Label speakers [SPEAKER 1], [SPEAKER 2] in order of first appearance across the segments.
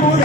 [SPEAKER 1] ગુરુ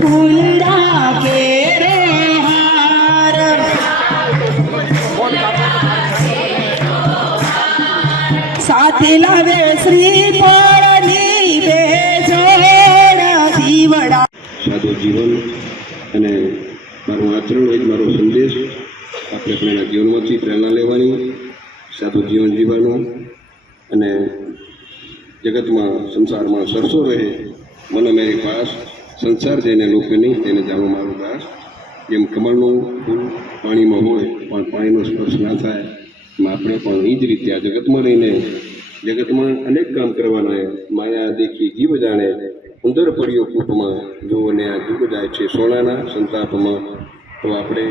[SPEAKER 2] છું કે હાર સાથે લાવે શ્રી ફળની બે
[SPEAKER 3] જીવન અને મારું આચરણ એ જ મારો સંદેશ. આપણે આપણા જીવનમાંથી પ્રેરણા લેવાની સાદું જીવન જીવવાનું અને જગતમાં, સંસારમાં સરસો રહે, મને મેરી પાસ સંસાર જઈને લોકો નહીં, તેને જાણો મારું દાસ જેમ કમળનું ફૂલ પાણીમાં હોય, પણ પાણીનો સ્પર્શ ના થાય, એમાં આપણે પણ એ જ રીતે આ જગતમાં રહીને, જગતમાં અનેક કામ કરવાના માયા દેખી જીવ જાણે, ઉંદર પડ્યો કૂપમાં જોને આ જીવ જાય છે સોનાના સંતાપમાં. તો આપણે